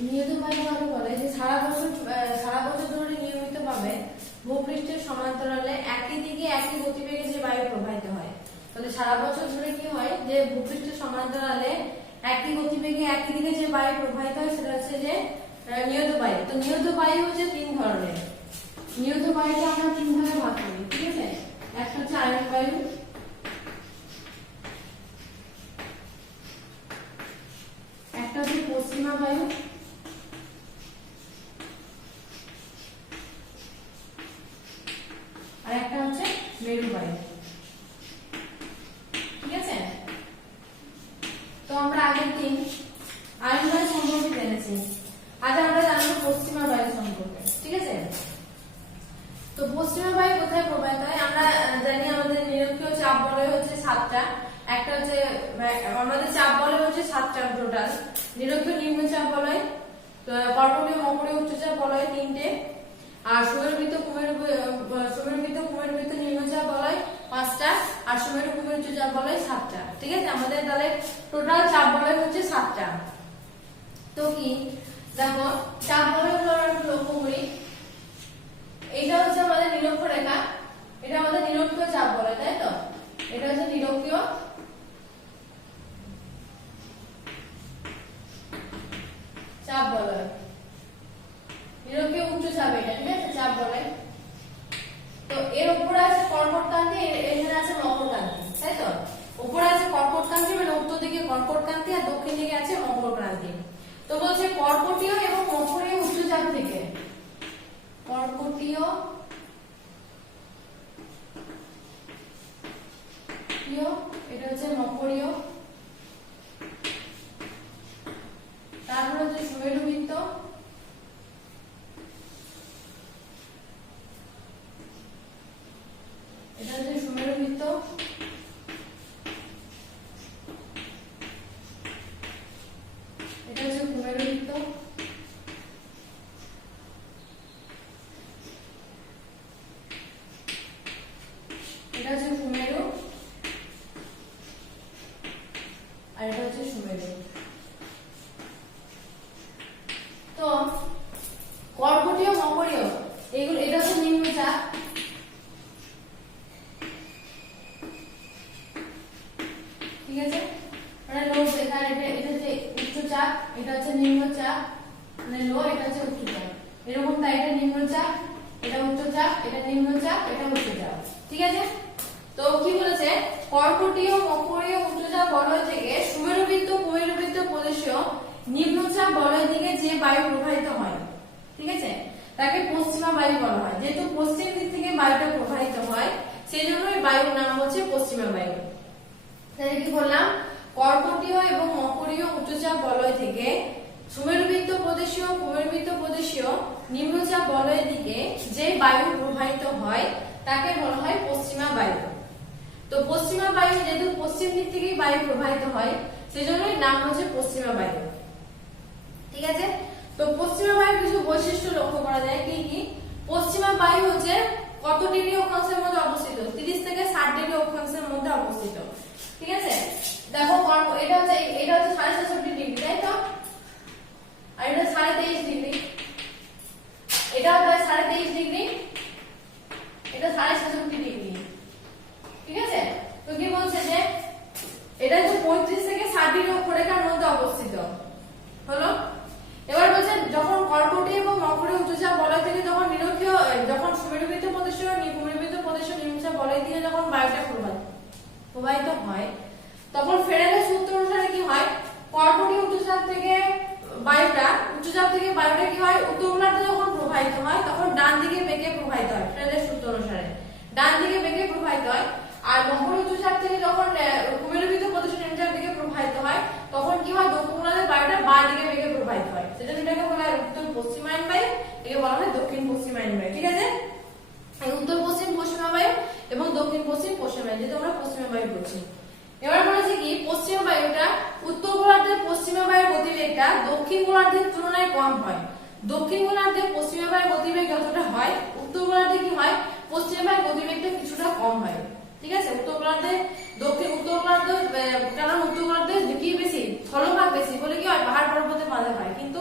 নিয়ত বায়ু মানে বলে যে সারা বছর ধরে নিয়মিতভাবে ভূপৃষ্ঠের সমান্তরালে একই দিকে একই গতিবেগে যে বায়ু প্রবাহিত হয়। তাহলে সারা বছর ধরে কি হয় যে ভূপৃষ্ঠের সমান্তরালে একই গতিবেগে একই দিকে যে বায়ু প্রবাহিত হয় সেটা হচ্ছে যে নিয়ত বায়ু। তো নিয়ত বায়ু হচ্ছে তিন ধরনের। নিয়ত বায়ুকে আমরা তিন ভাগে ভাগ করি, ঠিক আছে? একটা হচ্ছে আয়ন বায়ু, একটা হচ্ছে পশ্চিমা বায়ু, আর একটা হচ্ছে মেরু বায়ু, ঠিক আছে? তো আমরা আগের দিন আয়ন বায়ু সম্পর্কে জেনেছি, আজ আমরা জানবো পশ্চিমা বায়ু সম্পর্কে, ঠিক আছে? তো পশ্চিমা বায়ু কোথায় প্রবাহিত হয়? আমরা জানি আমাদের নিরক্ষীয় চাপ বলয় হচ্ছে 7টা। একটা হচ্ছে আমাদের চাপ বলয় হচ্ছে 7টা টোটাল। নিরক্ষীয় নিম্নচাপ বলয়, কর্কটীয় মকরীয় উচ্চচাপ বলয় 3টে, আর সুমেরুবৃত্ত কুমেরুবৃত্ত নিম্নচাপ বলয় 5টা, আর সুমেরু কুমেরু উচ্চচাপ বলয় 7টা, ঠিক আছে? আমাদের তাহলে টোটাল চাপ বলয় হচ্ছে 7টা। তো কি দেখো চাপ বলয়গুলো আমরা একটু লক্ষ্য করি। এটা হচ্ছে আমাদের নিরক্ষ রেখা, এটা আমাদের নিরক্ষীয় চাপ বলয়, তাই তো? এটা হচ্ছে নিরক্ষীয় চাপ বলয়, নিরক্ষীয় উচ্চ চাপ, এটা ঠিক আছে চাপ বলয়। তো এর উপরে আছে কর্কটকান্তি, এখানে আছে মকরকান্তি, তাই তো? উপরে আছে কর্কটকান্তি মানে উত্তর দিকে কর্কটকান্তি, আর দক্ষিণ দিকে আছে মকরকান্তি। তো বলছে কর্কটীয় এবং মকরীয় উচ্চচাপ থেকে, কর্কটীয় এটা হচ্ছে মকরীয়, তারপর হচ্ছে সুমেরুবৃত্ত, এটা হচ্ছে সুমেরুবৃত্ত, এটা হচ্ছে কুমেরুবৃত্ত, এটা হচ্ছে কুমেরু, আর এটা হচ্ছে সুমেরু। তো কর্কটীয় মকরীয় এগুলো, এটা হচ্ছে নিম্নচাপ, ঠিক আছে? মানে লো রেখা, এটা হচ্ছে উচ্চচাপ, এটা হচ্ছে নিম্নচাপ, মানে লো, এটা হচ্ছে উচ্চচাপ, এরকম। তাই এটা নিম্নচাপ, এটা উচ্চচাপ, এটা নিম্নচাপ, এটা উচ্চচাপ, ঠিক আছে? তো কি বলেছে কর্কটীয় মকরীয় উচ্চচাপ বলয় থেকে সুমেরুবৃত্ত কুমেরুবৃত্ত প্রদেশীয় নিম্নচাপ বলয় দিকে যে বায়ু প্রবাহিত হয়, ঠিক আছে, তাকে পশ্চিমা বায়ু বলা হয়। যেহেতু পশ্চিম দিক থেকে বায়ুটা প্রবাহিত হয় সেই জন্য এই বায়ুর নাম হচ্ছে পশ্চিমা বায়ু। তাহলে কি বললাম, কর্কটীয় এবং মকরীয় উচ্চচাপ বলয় থেকে সুমেরুবৃত্ত প্রদেশীয় কুমেরুবৃত্ত প্রদেশীয় নিম্নচাপ বলয়ের দিকে যে বায়ু প্রবাহিত হয় তাকে বলা হয় পশ্চিমা বায়ু। তো পশ্চিমা বায়ু যেহেতু পশ্চিম দিক থেকেই বায়ু প্রবাহিত হয় সেজন্য এর নাম হচ্ছে পশ্চিমা বায়ু, ঠিক আছে? তো পশ্চিমা বায়ুর কিছু বৈশিষ্ট্য লক্ষ্য করা যায়। কি কি? পশ্চিমা বায়ু হচ্ছে কত ডিগ্রি অক্ষাংশের মধ্যে অবস্থিত? 30 থেকে 60 ডিগ্রি অক্ষাংশের মধ্যে অবস্থিত, ঠিক আছে? দেখো এটা হচ্ছে 64.5 ডিগ্রি, তাই তো? আর এটা 23.5 ডিগ্রি, এটা হয় 23.5 ডিগ্রি, এটা 66 ডিগ্রি, ঠিক আছে? তো কি বলছে যে এটা হচ্ছে 35 থেকে 60 ডিগ্রি অক্ষরেখার মধ্যে অবস্থিত হলো। এবার বলছে যখন কর্কটীয় এবং মকরীয় উচ্চচাপ বলয় থেকে যখন নিরক্ষীয়, যখন সুমেরুবৃত্ত প্রদেশীয় কুমেরুবৃত্ত প্রদেশীয় নিম্নচাপ বলয় থেকে যখন বায়ুটা প্রবাহিত হয় তখন ফ্যারাডের সূত্র অনুসারে কি হয়, কর্কটীয় উচ্চচাপ থেকে বায়ুটা কি হয়, উত্তর গোলার্ধে যখন প্রবাহিত হয় তখন ডান দিকে বেঁকে প্রবাহিত হয়। ফ্যারাডের সূত্র অনুসারে ডান দিকে বেঁকে প্রবাহিত হয়। আর মকর উচ্চচাপ থেকে যখন কুমেরুবৃত্ত প্রদেশীয় নিম্নচাপ দিকে প্রবাহিত হয় তখন কি হয়, দক্ষিণ গোলার্ধের বায়ুটা বাঁ দিকে বেঁকে প্রবাহিত হয়। সেজন্য এটাকে বলা হয় উত্তর পশ্চিমায়ন বায়ু, একে বলা হয় দক্ষিণ পশ্চিমায়ন বায়ু, ঠিক আছে? উত্তর পশ্চিম পশ্চিমা বায়ু এবং দক্ষিণ পশ্চিম পশ্চিমা বায়ু, যেটা আমরা পশ্চিমা বায়ু বলছি। এবার বলেছে কি, পশ্চিমা বায়ুটা উত্তর গোলার্ধের পশ্চিমা বায়ুর গতিবেগটা দক্ষিণ গোলার্ধের তুলনায় কম হয়। দক্ষিণ গোলার্ধে পশ্চিমা বায়ুর গতিবেগ যতটা হয় উত্তর গোলার্ধে কি হয়, পশ্চিমা বায়ুর গতিবেগটা কিছুটা কম হয়, ঠিক আছে? উত্তর গোলার্ধে কারণ উত্তর গোলার্ধে কি বেশি, স্থলভাগ বেশি বলে কি হয়, পাহাড় পর্বতে বাঁধা হয়, কিন্তু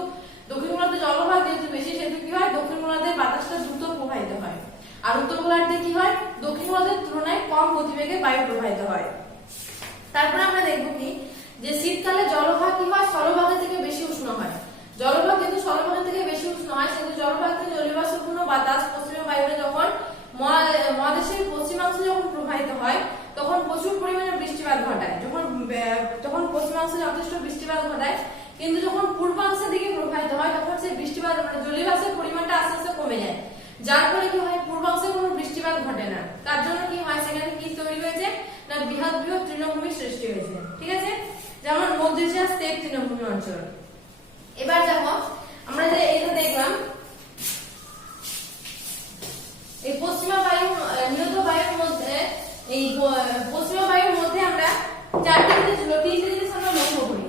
দক্ষিণ গোলার্ধে জলভাগ যেহেতু বেশি সেহেতু কি হয় দক্ষিণ গোলার্ধে বাতাসটা দ্রুত প্রবাহিত হয়, আর উত্তর গোলার্ধে কি হয় দক্ষিণ গোলার্ধের তুলনায় কম গতিবেগে বায়ু প্রবাহিত হয়। তারপরে আমরা দেখব কি যে শীতকালে জলভাগ কি হয় স্থলভাগের থেকে বেশি উষ্ণ হয়। জলভাগ যেহেতু স্থলভাগের থেকে বেশি উষ্ণ হয় সেহেতু জলভাগ থেকে জলীয়বাষ্পপূর্ণ বাতাস পশ্চিমে বায়ুতে যখন মহাদেশের পশ্চিমাংশে যখন প্রবাহিত হয় তখন প্রচুর পরিমাণে বৃষ্টিপাত ঘটায়। যখন পশ্চিমাংশে যথেষ্ট বৃষ্টিপাত ঘটায়, কিন্তু যখন পূর্বাংশের দিকে প্রবাহিত হয় তখন সেই বৃষ্টিপাত মানে জলীয়বাষ্পের পরিমাণটা আস্তে আস্তে কমে যায়, যার ফলে কি হয় পূর্বাংশে কোনো বৃষ্টিপাত ঘটে না। তার জন্য কি হয় সেখানে কি তৈরি হয়েছে না বৃহৎ বৃহৎ তৃণভূমির সৃষ্টি হয়েছে। ঠিক আছে, যেমন মধ্য এশিয়ার স্টেপ তৃণভূমি অঞ্চল। এবার দেখো আমরা যে এটা দেখলাম এই পশ্চিমা বায়ু নিয়ত বায়ুর মধ্যে এই পশ্চিমা বায়ুর মধ্যে আমরা চারটি জিনিস ছিল, তিনটি জিনিস আমরা লক্ষ্য করি।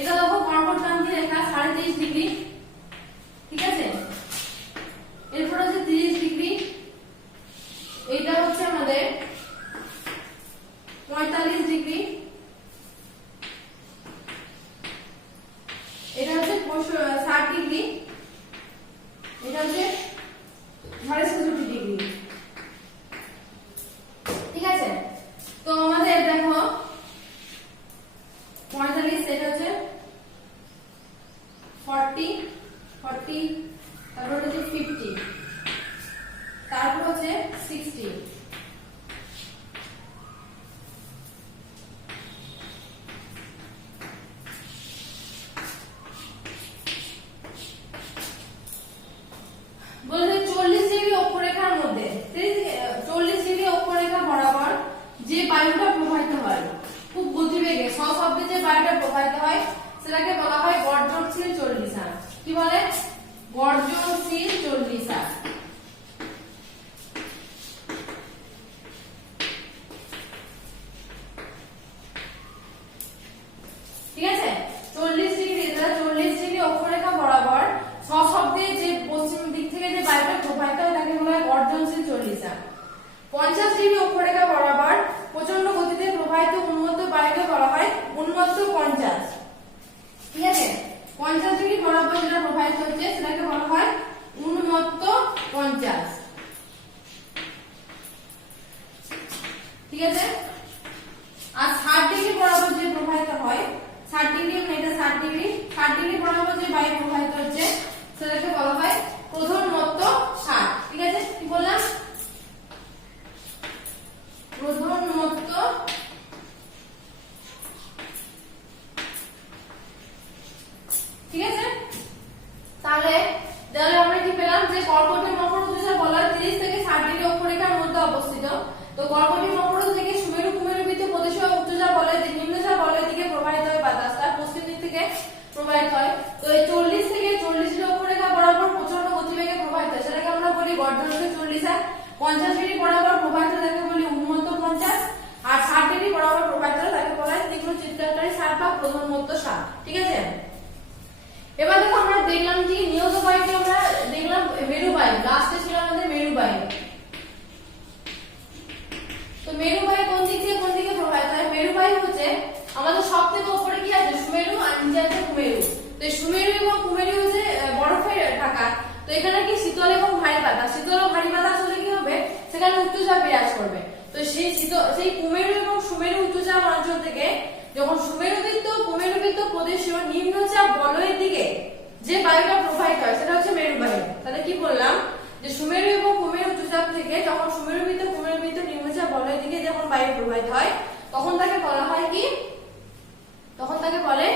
এটা দেখো কর্কটক্রান্তি রেখা 23.5 ডিগ্রি, ঠিক আছে, এরপর হচ্ছে 30 ডিগ্রি, এইটা হচ্ছে আমাদের 45 ডিগ্রি, এটা হচ্ছে 60 ডিগ্রি, এটা হচ্ছে 66 ডিগ্রি। ঠিক আছে, তো আমাদের দেখো 45 এটা হচ্ছে 40 তারপর হচ্ছে 50 তারপর হচ্ছে 60 বলতে 40 ডিগ্রি অক্ষরেখার মধ্যে 40 ডিগ্রি অক্ষরেখা বরাবর যে বায়ুটা প্রবাহিত হয় খুব গতিবেগে সশব্দে যে বায়ুটা প্রবাহিত হয় সেটাকে বলা হয় গর্জনশীল চল্লিশা। কি বলে? গর্জনশীল চল্লিশা। ঠিক আছে, 40 ডিগ্রি অক্ষরেখা বরাবর সশব্দে যে পশ্চিম দিক থেকে যে বায়ুটা প্রবাহিত হয় তাকে বলা হয় গর্জনশীল চল্লিশা। 50 ডিগ্রি অক্ষরেখা বরাবর প্রচন্ড গতিতে প্রবাহিত উন্মত্ত বায়ুকে বলা হয় উন্মত্ত 50। ঠিক আছে, 50 ডিগ্রি বরাবর যেটা প্রবাহিত হচ্ছে সেটাকে বলা হয় উন্মত্ত 50। ঠিক আছে, আর 60 ডিগ্রি বরাবর যে প্রবাহিত হয় 60 ডিগ্রি মানে এটা 60 ডিগ্রি বরাবর যে বায়ু প্রবাহিত হচ্ছে সেটাকে বলা হয় প্রধানমত্ত 60। ঠিক আছে, কি বললাম? প্রধানমত্ত 60। তাহলে আমরা কি পেলাম যে কর্কটের মকরধ্বজা বলয় 30 থেকে 60 ডিগ্রি অক্ষরেখার মধ্যে অবস্থিত। তো কর্কটের মকরধ্বজ থেকে সুমেরু কুমেরুবৃত্ত প্রদেশীয় উচ্চজা বলয় নিম্নজা বলয় দিকে প্রবাহিত হয় বাতাস, তার পশ্চিম দিক থেকে প্রবাহিত হয়। তো এই 40 থেকে 40 ডিগ্রি অক্ষরেখা বরাবর প্রচন্ড গতিবেগে প্রবাহিত হয় সেটাকে আমরা বলি গর্জনশীল চল্লিশা। 50 ডিগ্রি বরাবর প্রবাহিত তাকে বলি উন্মত্ত 50, আর 60 ডিগ্রি বরাবর প্রবাহিত তাকে বলা হয় তীব্র চিৎকারকারী 60 বা প্রধানমত্ত 60। ঠিক আছে, এবার দেখো আমরা দেখলাম যে নিয়ত বায়ুকে আমরা দেখলাম মেরু বায়ু, লাস্টে ছিল আমাদের মেরু বায়ু। তো মেরু বায়ু কোন দিক থেকে কোন দিকে প্রবাহিত হয়? মেরু বায়ু হচ্ছে আমাদের সবথেকে উপরে কি আছে সুমেরু আর নিচে আছে কুমেরু। তো এই সুমেরু এবং কুমেরু হচ্ছে বরফে ঢাকা। তো এখানে কি শীতল এবং ভারী বাতাস, শীতল ও ভারী বাতাস হলে কি হবে সেখানে উচ্চচাপ বিরাজ করবে। তো সেই কুমেরু এবং সুমেরু উচ্চচাপ অঞ্চল থেকে যখন কুমেরুবৃত্ত প্রদেশীয় নিম্নচাপ বলয়ের দিকে যে বায়ুটা প্রবাহিত হয় সেটা হচ্ছে মেরু বায়ু। তাহলে কি বললাম যে সুমেরু এবং কুমেরু উচ্চচাপ থেকে যখন কুমেরুবৃত্ত নিম্নচাপ বলয়ের দিকে যখন বায়ু প্রবাহিত হয় তখন তাকে বলা হয় কি, তখন তাকে বলে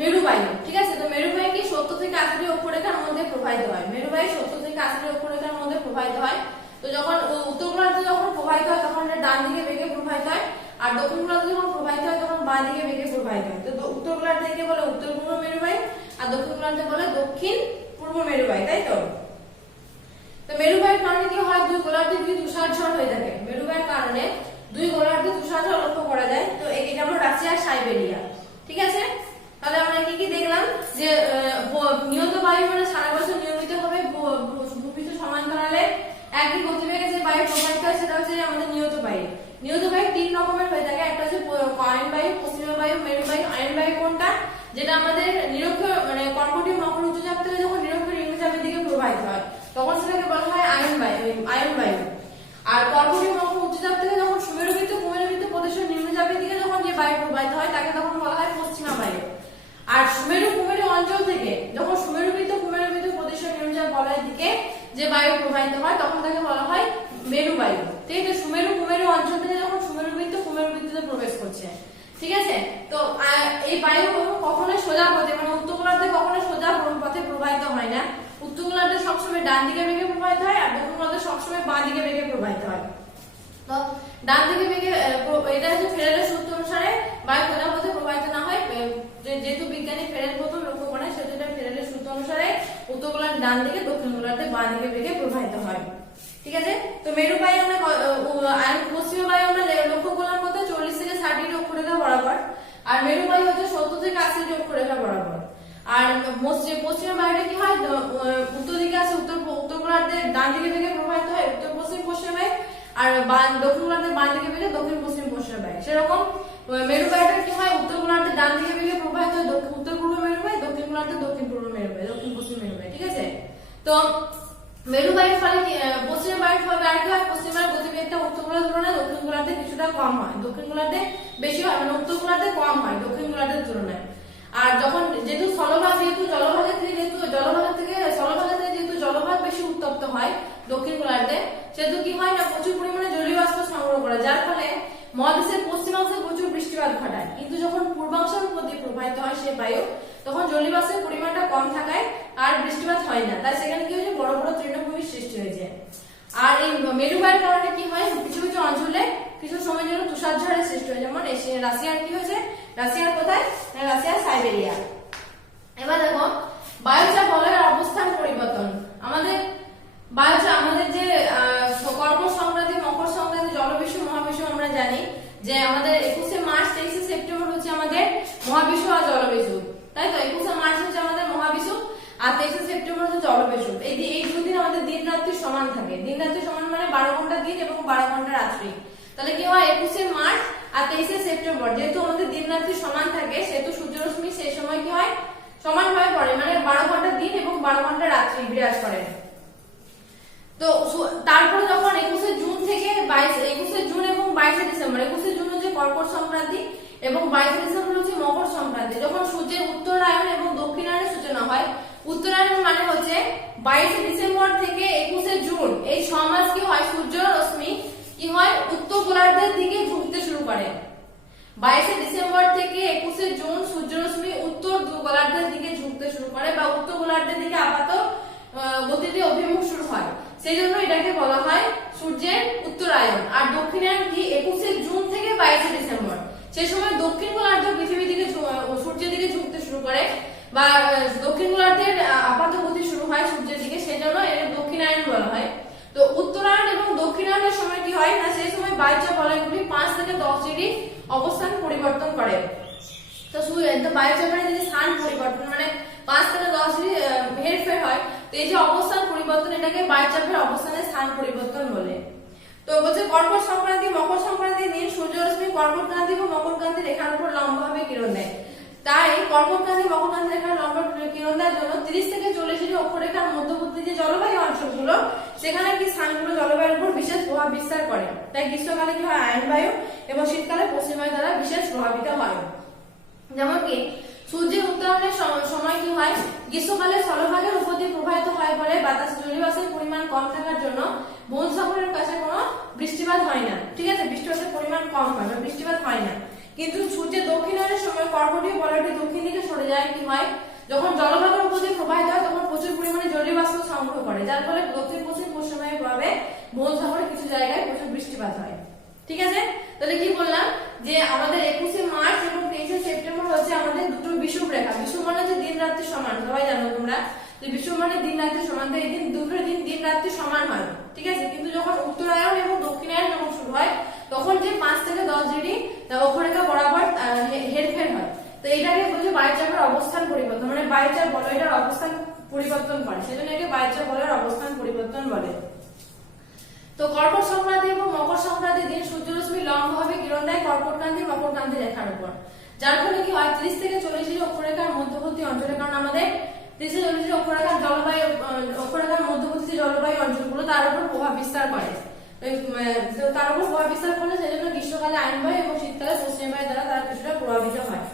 মেরু বায়ু। ঠিক আছে, তো মেরু বায়ু কি 70 থেকে 80 ডিগ্রি অক্ষরেখার মধ্যে প্রবাহিত হয়। মেরু বায়ু 70 থেকে 80 ডিগ্রি অক্ষরেখার মধ্যে প্রবাহিত হয়। তো যখন উত্তর গোলার্ধে যখন প্রবাহিত হয় তখন এটা ডান দিকে বেগে প্রবাহিত হয়, আর দক্ষিণ গোলার্ধে যখন প্রবাহিত হয় তখন বাঁ দিকে বেগে প্রবাহিত হয়। তো উত্তর গোলার্ধে বলে উত্তর পূর্ব মেরু বায়ু আর দক্ষিণ গোলার্ধে বলে দক্ষিণ পূর্ব মেরু বায়ু, তাই তো? তো মেরু বায়ুর কারণে কি হয় দুই গোলার্ধে দুই তুষার ঝড় হয়ে থাকে। মেরু বায়ুর কারণে দুই গোলার্ধে তুষার ঝড় লক্ষ্য করা যায়। তো এটা হলো রাশিয়া আর সাইবেরিয়া। ঠিক আছে, তাহলে আমরা কি দেখলাম যে নিয়ত বায়ু মানে সারা বছর নিয়মিতভাবে ভূপৃষ্ঠ সমান্তরালে একই গতিবেগে যে বায়ু প্রবাহিত হয় সেটা হচ্ছে আমাদের নিয়ত বায়ু। নিয়ত বায়ু তিন রকমের হয়ে থাকে, একটা হচ্ছে আয়ন বায়ু, পশ্চিমা বায়ু, মেরু বায়ু। আয়ন বায়ু কোনটা? যেটা আমাদের নিরক্ষীয় মানে কর্কটীয় মকর উচ্চচাপ থেকে যখন নিরক্ষীয় নিম্নচাপের দিকে প্রবাহিত হয় তখন সেটাকে বলা হয় আয়ন বায়ু, আয়ন বায়ু। আর কর্কটীয় মকর উচ্চচাপ থেকে যখন সুমেরুবৃত্ত কুমেরুবৃত্ত প্রদেশের নিম্নচাপের দিকে যখন যে বায়ু প্রবাহিত হয় তাকে তখন বলা হয় পশ্চিমা বায়ু। আর সুমেরু কুমেরু অঞ্চল থেকে যখন সুমেরুবৃত্ত কুমেরুবৃত্ত প্রদেশের নিম্নচাপ বলয়ের দিকে যে বায়ু প্রবাহিত হয় তখন তাকে বলা হয় মেরু বায়ু। ঠিক আছে, সুমেরু কুমেরু অঞ্চল থেকে যখন সুমেরুবৃত্ত কুমেরুবৃত্ততে প্রবেশ করছে। ঠিক আছে, তো এই বায়ু কখনোই সোজা পথে মানে উত্তর গোলার্ধে কখনোই সোজা পথে প্রবাহিত হয় না। উত্তর গোলার্ধে সবসময় ডান দিকে বেগে প্রবাহিত হয় আর দক্ষিণ গোলার্ধে সবসময় বাঁ দিকে বেগে প্রবাহিত হয়। তো ডান দিকে বেগে এটা হচ্ছে ফেরেলের সূত্র অনুসারে বায়ু সোজা পথে প্রবাহিত না হয়, যেহেতু বিজ্ঞানী ফেরেল প্রথম লক্ষ্য করেন সেটা ফেরেলের সূত্র অনুসারে উত্তর গোলার্ধে ডান দিকে দক্ষিণ গোলার্ধে বাঁ দিকে বেগে প্রবাহিত হয়। ঠিক আছে, তো মেরু বায়ু আমরা পশ্চিমা বায়ু আমরা লক্ষ্য করলাম কত 40 থেকে 60 ডিগ্রি অক্ষরেখা বরাবর, আর মেরু বায়ু হচ্ছে 70 থেকে 80 ডিগ্রি অক্ষরেখা বরাবর। আর পশ্চিমা বায়ুটা কি হয় উত্তর দিকে আছে, উত্তর গোলার্ধের ডান দিকে বেগে প্রবাহিত হয় উত্তর পশ্চিম পশ্চিমা বায়ু, আর দক্ষিণ গোলার্ধের বাঁ দিকে বেগে দক্ষিণ পশ্চিম পশ্চিমা বায়ু। সেরকম মেরু বায়ুটা কি হয় উত্তর গোলার্ধের ডান দিকে বেগে প্রবাহিত হয় উত্তর পূর্ব মেরু বায়ু, দক্ষিণ গোলার্ধের দক্ষিণ পূর্ব মেরু বায়ু, দক্ষিণ পশ্চিম মেরু বায়ু। ঠিক আছে, তো মেরু বায়ুর ফলে পশ্চিমা বায়ুর ফলে আর কি হয় পশ্চিমার গতিবেগটা উত্তর গোলার্ধের তুলনায় দক্ষিণ গোলার্ধে কিছুটা কম হয়, দক্ষিণ গোলার্ধে বেশি হয় মানে উত্তর গোলার্ধে কম হয় দক্ষিণ গোলার্ধের তুলনায়। আর যখন যেহেতু স্থলভাগ জলভাগের থেকে যেহেতু জলভাগ বেশি উত্তপ্ত হয় দক্ষিণ গোলার্ধে, সেহেতু কি হয় না প্রচুর পরিমাণে জলীয় বাষ্প সংগ্রহ করে, যার ফলে মহাদেশের পশ্চিমাংশে প্রচুর বৃষ্টিপাত ঘটায়। কিন্তু যখন পূর্বাংশের উপর দিয়ে প্রবাহিত হয় সেই বায়ু তখন জলীয় বাষ্পের পরিমাণটা কম থাকায় আর বৃষ্টিপাত হয় না, তাই সেখানে কি হয়েছে বড় বড় তৃণভূমির সৃষ্টি হয়েছে। আর এই মেরু বায়ুর কারণে কি হয় কিছু কিছু অঞ্চলে কিছু সময়ের জন্য তুষারঝড়ের সৃষ্টি হয়, যেমন রাশিয়ার কি হয়েছে, রাশিয়ার কোথায়, রাশিয়ার সাইবেরিয়া। এবার দেখো বায়ুচাপ বলয়ের অবস্থান পরিবর্তন। আমাদের বায়ুচাপ আমাদের যে কর্কট সংক্রান্তি মকর সংক্রান্তি জলবিষু মহাবিষু আমরা জানি যে আমাদের 21শে মার্চ 23শে সেপ্টেম্বর হচ্ছে আমাদের মহাবিষু আর জলবিষু, তাই তো 21শে মার্চ হচ্ছে আমাদের মহাবিষু আর 23শে সেপ্টেম্বর হচ্ছে জলবিষু। এই দুদিন আমাদের দিন রাত্রি সমান থাকে, দিন রাত্রি সমান মানে 12 ঘন্টা দিন এবং 12 ঘন্টা রাত্রি। তাহলে কি হয় 21শে মার্চ আর 23শে সেপ্টেম্বর যেহেতু আমাদের দিন রাত্রি সমান থাকে সেহেতু সূর্যরশ্মি সেই সময় কি হয় সমানভাবে পড়ে, মানে 12 ঘন্টা দিন এবং 12 ঘন্টা রাত্রি বিরাজ করে। তো তারপরে যখন 21শে জুন থেকে 21শে জুন এবং 22শে ডিসেম্বর, 21শে জুন হচ্ছে কর্কট সংক্রান্তি এবং 22শে ডিসেম্বর হচ্ছে মকর সংক্রান্তি, যখন সূর্যের উত্তরায়ণ এবং দক্ষিণায়নের সূচনা হয়। উত্তরায়ণ মানে হচ্ছে 22শে ডিসেম্বর থেকে 21শে জুন এই 6 মাস কি হয় সূর্য রশ্মি কি হয় উত্তর গোলার্ধের দিকে ঝুঁকতে শুরু করে। 22শে ডিসেম্বর থেকে 21শে জুন সূর্য রশ্মি উত্তর গোলার্ধের দিকে ঝুঁকতে শুরু করে বা উত্তর গোলার্ধের দিকে আপাত গতিতে অভিমুখ শুরু হয়, সেই জন্য এটাকে বলা হয় সূর্যের উত্তরায়ণ। আর দক্ষিণায়ণ কি 21শে জুন থেকে 22শে ডিসেম্বর, সেই সময় দক্ষিণ গোলার্ধ পৃথিবীর দিকে সূর্যের দিকে ঝুঁকতে শুরু করে বা দক্ষিণ গোলার্ধের আপাত গতি শুরু হয় সূর্যের দিকে, সেই জন্য এর দক্ষিণায়ন বলা হয়। তো উত্তরায়ণ এবং দক্ষিণায়নের সময় কি হয় না সেই সময় বায়ুচাপ বলয়গুলি 5 থেকে 10 ডিগ্রি অবস্থান পরিবর্তন করে। তো বায়ুচাপের যদি স্থান পরিবর্তন মানে 5 থেকে 10 ডিগ্রি হেরফের হয়, তো এই যে অবস্থান পরিবর্তন এটাকে বায়ুচাপের অবস্থানের স্থান পরিবর্তন বলে। তো বলছে কর্কট সংক্রান্তি মকর সংক্রান্তির দিন সূর্যরশ্মি কর্কট ক্রান্তি ও মকর ক্রান্তি রেখার উপর লম্বভাবে কিরণ দেয়, তাই কর্কট ক্রান্তি মকর ক্রান্তি রেখার লম্ব কিরণ দেওয়ার জন্য 30 থেকে 40 ডিগ্রি অক্ষরেখার মধ্যবর্তী যে জলবায়ু অঞ্চলগুলো সেখানে কি স্থানগুলো জলবায়ুর উপর বিশেষ প্রভাব বিস্তার করে, তাই গ্রীষ্মকালে কি হয় আয়ন বায়ু এবং শীতকালে পশ্চিম বায়ু দ্বারা বিশেষ প্রভাবিত হয়। যেমন কি সূর্যের উত্তরায়ণের সময় কি হয় গ্রীষ্মকালে স্থলভাগের উপর দিয়ে প্রবাহিত হয় বলে বাতাসে জলীয়বাষ্পের পরিমাণ কম থাকার জন্য বঙ্গোপসাগরের কাছে কোনো বৃষ্টিপাত হয় না। ঠিক আছে, বৃষ্টিপাতের পরিমাণ কম হয় বা বৃষ্টিপাত হয় না। কিন্তু সূর্যের দক্ষিণায়নের সময় কর্কটীয় বলয়টি দক্ষিণ দিকে সরে যায়, কি হয় যখন জলভাগের উপর দিয়ে প্রবাহিত হয় তখন প্রচুর পরিমাণে জলীয় বাষ্প সংগ্রহ করে, যার ফলে দক্ষিণ পশ্চিম পশ্চিমায়ু প্রভাবে বঙ্গোপসাগরে কিছু জায়গায় প্রচুর বৃষ্টিপাত হয়। ঠিক আছে, তাহলে কি বললাম যে আমাদের 21শে মার্চ এবং 23শে সেপ্টেম্বর হচ্ছে আমাদের দুটো বিষুব রেখা। বিষুব মানে হচ্ছে দিন রাত্রি সমান, সবাই জানো তোমরা যে বিষুব মানে দিন রাত্রি সমান, তো এই দিন দুটো দিন রাত্রি সমান হয়। ঠিক আছে, কিন্তু যখন উত্তরায়ণ এবং দক্ষিণায়ন যখন শুরু হয় তখন যে 5 থেকে 10 ডিগ্রি অক্ষরেখা বরাবর হেরফের হয়। তো এটাকে বলছে বায়ুচাপের অবস্থান পরিবর্তন, মানে বায়ুচাপ বলয়টার অবস্থান পরিবর্তন করে, সেজন্য একে বায়ুচাপ বলয়ের অবস্থান পরিবর্তন বলে। তো কর্কট সংক্রান্তি এবং মকর সংক্রান্তির দিন সূর্যরশ্মি লম্বভাবে কিরণ দেয় কর্কটক্রান্তি মকরক্রান্তি রেখার উপর, যার ফলে কি হয় 30 থেকে 40 ডিগ্রি অক্ষরেখার মধ্যবর্তী অঞ্চলে, কারণ আমাদের 30 থেকে 40 ডিগ্রি অক্ষরেখার জলবায়ু অক্ষরেখার মধ্যবর্তী যে জলবায়ু অঞ্চলগুলো তার উপর প্রভাব বিস্তার করে, তো তার উপর প্রভাব বিস্তার করলে সেজন্য গ্রীষ্মকালে আয়নবায়ু এবং শীতকালে পশ্চিম বায়ু দ্বারা তারা কিছুটা প্রভাবিত হয়।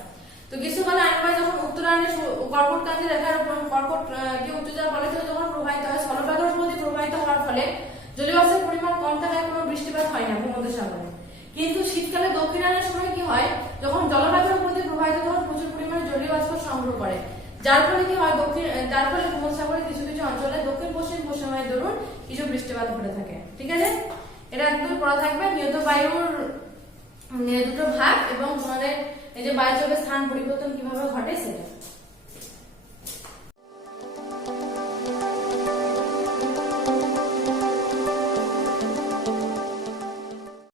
তো গ্রীষ্মকালে আয়নবায়ু যখন উত্তরায়ণে কর্কটক্রান্তি রেখার উপর কর্কট যে উচ্চচাপ বলয় থেকে যখন প্রবাহিত হয়, স্থলভাগের উপর দিয়ে প্রবাহিত হওয়ার ফলে জলীয়বাষ্পের পরিমাণ কম থাকায় কোনো বৃষ্টিপাত হয় না ভূমধ্যসাগরে। কিন্তু শীতকালে দক্ষিণায়নের সময় কি হয়, যখন জলভাগের উপর দিয়ে প্রবাহিত তখন প্রচুর পরিমাণে জলীয় বাষ্প সংগ্রহ করে, যার ফলে কি হয় যার ফলে ভূমধ্যসাগরের কিছু কিছু অঞ্চলে দক্ষিণ পশ্চিমের দরুন কিছু বৃষ্টিপাত ঘটে থাকে। ঠিক আছে, এটা একদম পড়া থাকবে। নিয়ত বায়ুর দুটো ভাগ এবং তোমাদের এই যে বায়ুচাপের স্থান পরিবর্তন কিভাবে ঘটে সেটা।